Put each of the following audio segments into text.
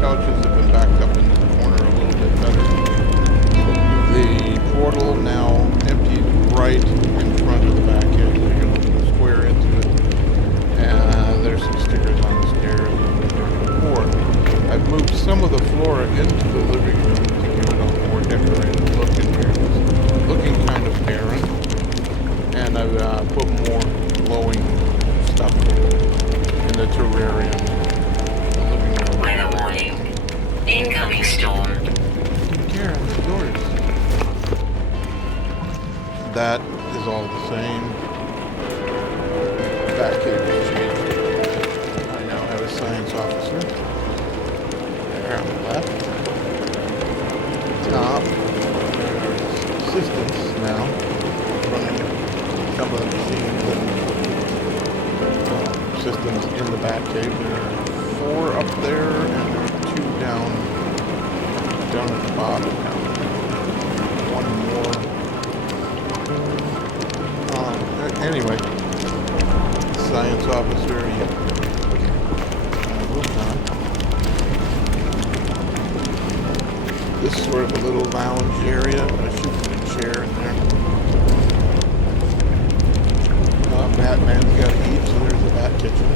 couches have been backed up into the corner a little bit better. The portal now empties right in front of the Batcave. So you're looking to square into it. And there's some stickers on the stairs and before. I've moved some of the flora into the living room to give it a more decorated look in here. It's looking kind of barren. And I've put more glowing stuff in the terrarium. The living room. Weather warning. Incoming storm. Karen, the doors. That is all the same. Batcave has changed. I now have a science officer. There on the left. Top. There's assistants now running some of the machines and systems in the Batcave. There are 4 up there and there are 2 down at the bottom now. 1 more. Anyway, science officer, yeah. This is sort of a little lounge area. I should put a chair in there. Batman's got to eat, so there's the Bat kitchen.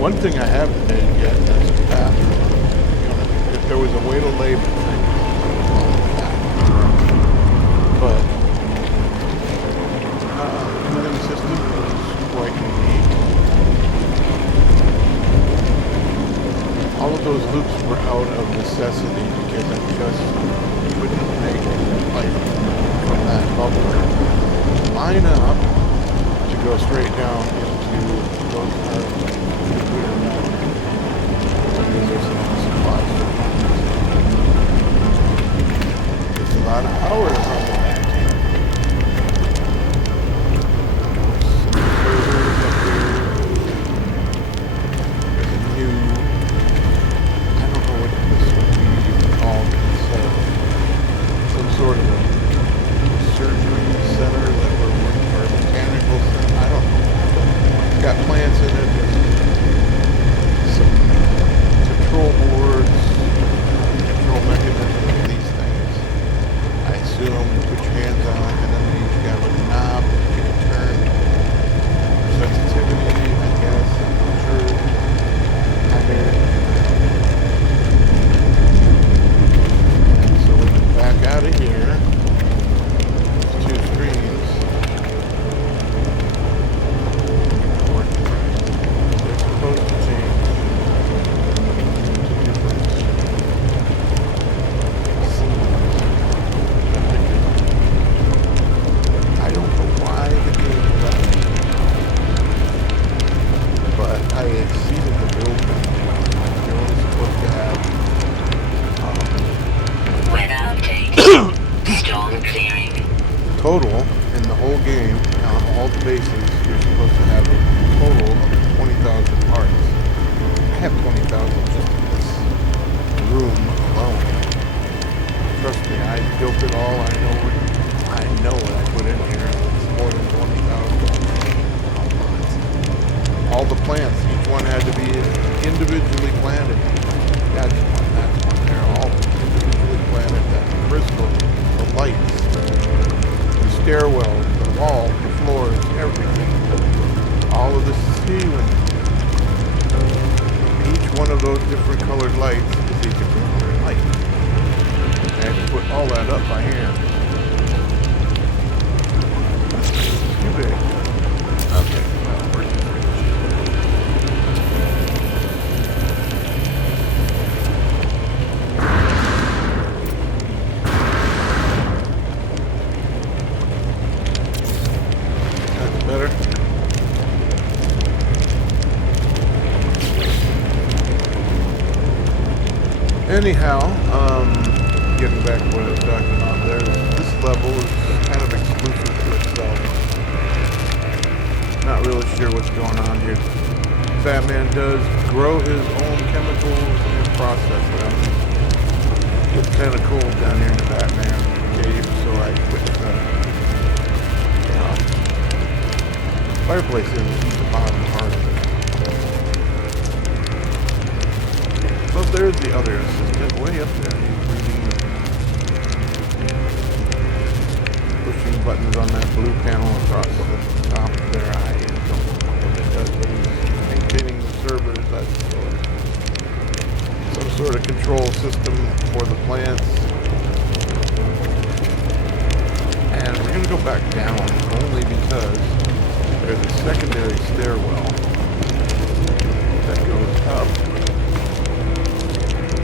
One thing I haven't made yet is the bathroom. If there was a way to label things, but the cooling system is quite unique. All of those loops were out of necessity because I just couldn't make light from that bubble line up to go straight down into those computer mountains. These are some supplies. It's a lot of hours on the back. Some servers up here. There's a new, I don't know what this would be called. It's some sort of a surgery center that we're working, or a mechanical center. I don't know. It's got plants in it. There's some control boards, control mechanisms, these things. I assume you put your hands on it, and then you each got a little knob that you can turn. Sensitivity, I guess. I'm not sure. I hear it. So we can back out of here. There's 2 screens. Working right. They're supposed to change to different scenes. I don't know why the game left me, but I exceeded the build. You're only supposed to have Weather update. Storm clearing. total in the whole game, on all the bases, you're supposed to have a total of 20,000 parts. I have 20,000 just in this room alone. Trust me, I built it all. I know what I put in here. It's more than 20,000. All the plants, each one had to be individually planted. That's one. They're all individually planted. That crystal, the lights, the stairwells, the walls, the floors, everything. All of the ceiling. Each one of those different colored lights is a different colored light. I had to put all that up by hand. Too big. Okay, well, we're just that's better. Anyhow, getting back to what I was talking about there, this level is kind of exclusive to itself. Not really sure what's going on here. Batman does grow his own chemicals and process them. It's kind of cold down here in the Batman cave, so I put the fireplace in the bottom part of it. there's the other assistant way up there. He's reading, pushing buttons on that blue panel across the top there. I don't know what it does, but he's maintaining the servers, that's some sort of control system for the plants. And we're going to go back down only because there's a secondary stairwell that goes up.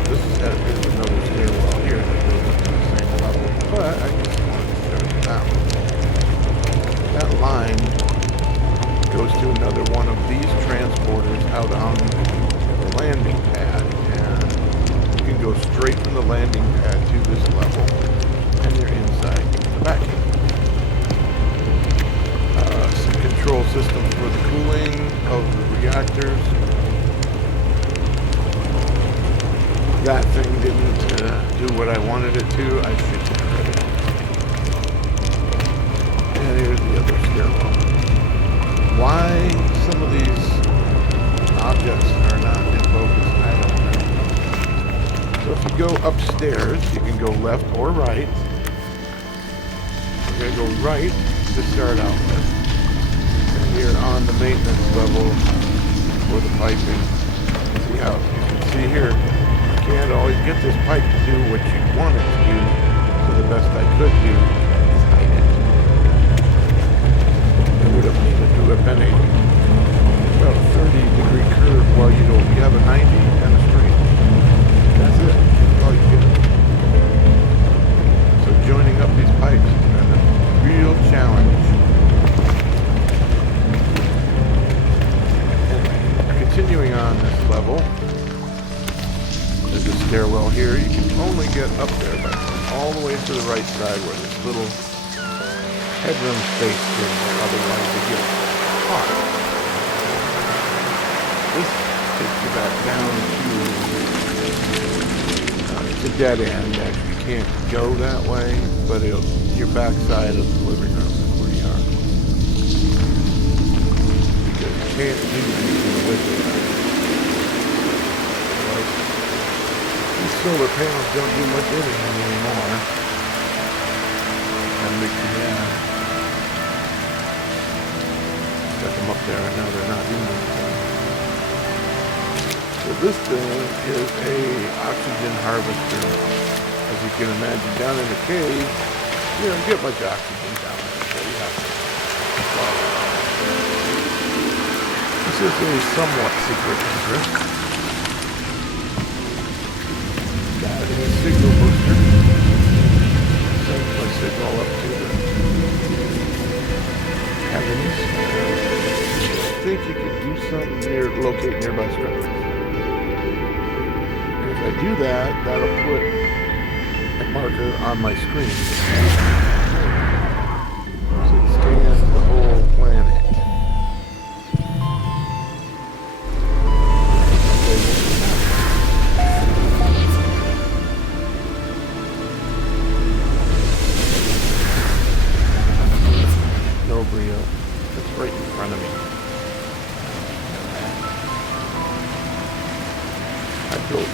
This is another stairwell here that goes up to the same level, but I just wanted to show you that one. That line goes to another one of these transporters out on the landing pad, and you can go straight from the landing pad to this level, and you're inside the Batcave. Some control systems for the cooling of the reactors. That thing didn't do what I wanted it to. I should get rid of it. And here's the other stairwell. Why some of these objects are not in focus, I don't know. So if you go upstairs, you can go left or right. We're going to go right to start out with. And here on the maintenance level for the piping. See how you can see here. You can't always get this pipe to do what you want it to do. So the best I could do is hide it. I would have needed to have been about a 30-degree curve while you have a 90 and a straight. That's it. That's all you get. So joining up these pipes has been a real challenge. Anyway, continuing on this level, there's a stairwell here. You can only get up there by going all the way to the right side where this little headroom space is, otherwise you get caught. This takes you back down to it's a dead end. Actually, you can't go that way, but your backside of the living room is where you are. Because you can't do anything with it. These solar panels don't do much anything anymore. And got them up there and now they're not doing anything. So this thing is a oxygen harvester. As you can imagine, down in the cave, you don't get much oxygen down there, so you have to follow it. This is a somewhat secret entrance. Got a signal booster. Sends my signal up to the heavens. I think you could do something locate nearby structures. And if I do that, that'll put a marker on my screen. So it scans the whole planet. No Brio. That's right in front of me. I built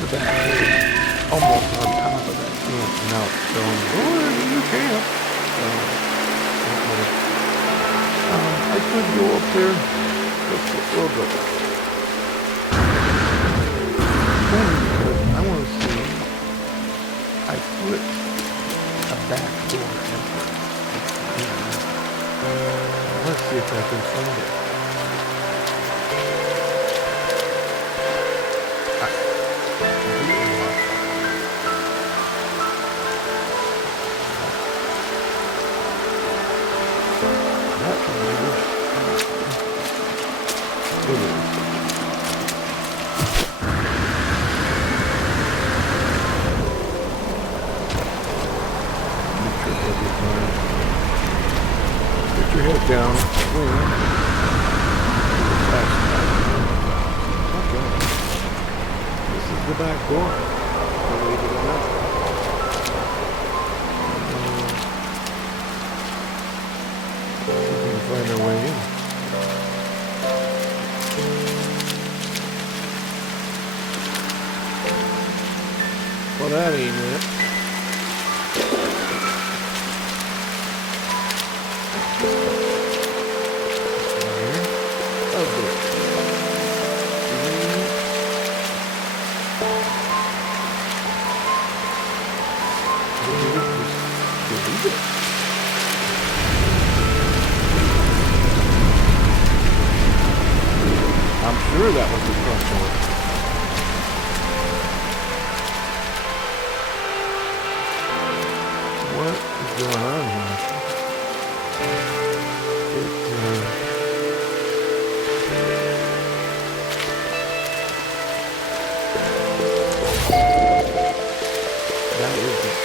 the Batcave almost on top of that camp, and now it's showing, oh, there's a new camp. I could go up there. We'll go back. I want to see, I put a back door entrance. Let's see if I can find it. Put your head down, swing. Okay. This is the back door. Believe it or not. See if we can find our way in. that ain't it. I'm sure that was the front door. What is going on here?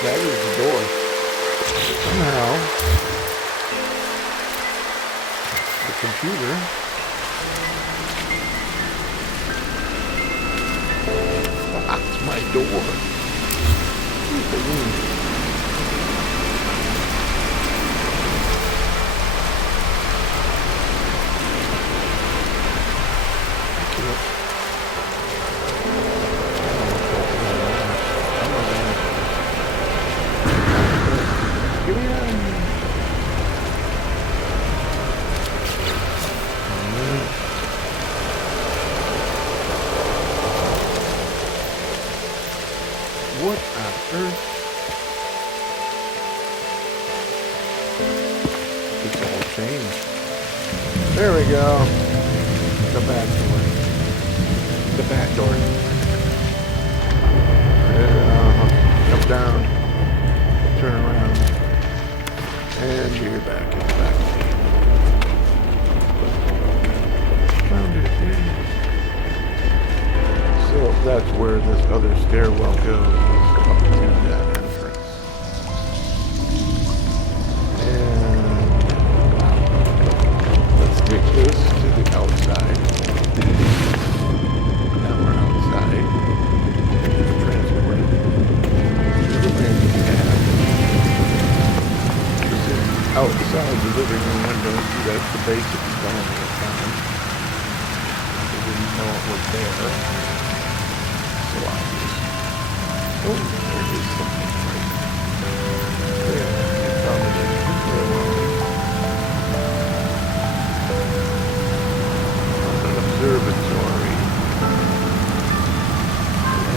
That is the door. Somehow, the computer locked my door. What on earth? It's all changed. There we go. The back door. The back door. Come down. Turn around. And you're back in the back. Found it. So that's where this other stairwell goes, up to that entrance. And let's take this to the outside. Now we're outside. Transported to the random cab. This is outside the living room window. See, that's the basic stone we found. We didn't know it was there. So obvious. Oh, there is something right there. I found it in an observatory.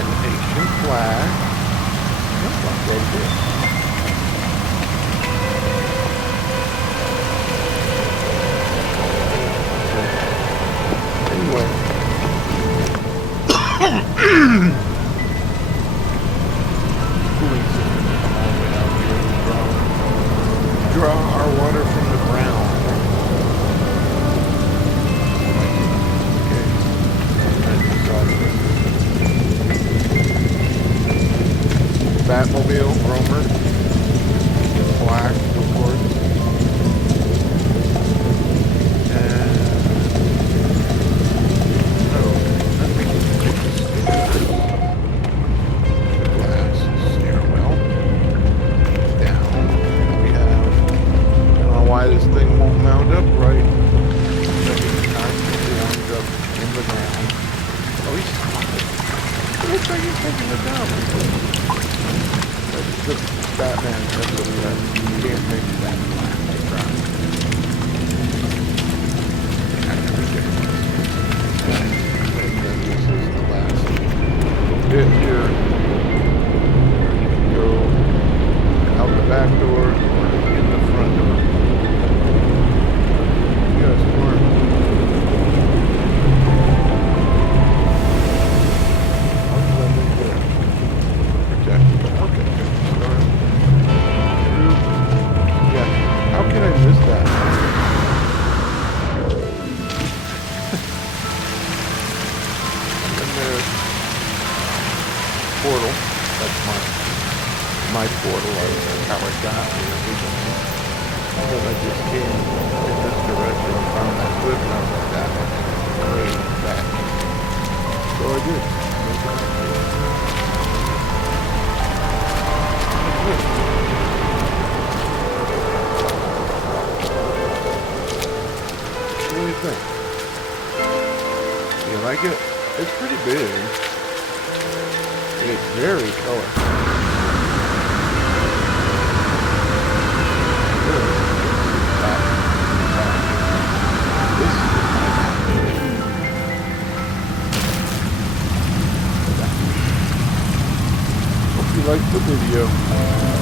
An ancient flag. That's not right there. Anyway. Cooling system come all the way out here. We draw our water from the ground. Okay. Batmobile, Romer. Black, of course. This thing won't mount up right. It constantly winds up in the ground. Oh, he's stopping. It looks like he's taking it down. That's the Batman. That's what he has. You can't make that black. I tried. Kind of ridiculous. And then this is the last bit here. You can go out the back door or in the front door. Portal. That's my portal. That's how I got here originally. Because I just came in this direction and found that cliff and I was like, that way back. So I did. What do you think? You like it? It's pretty big. It's very colorful. Really, this is Hope you liked the video.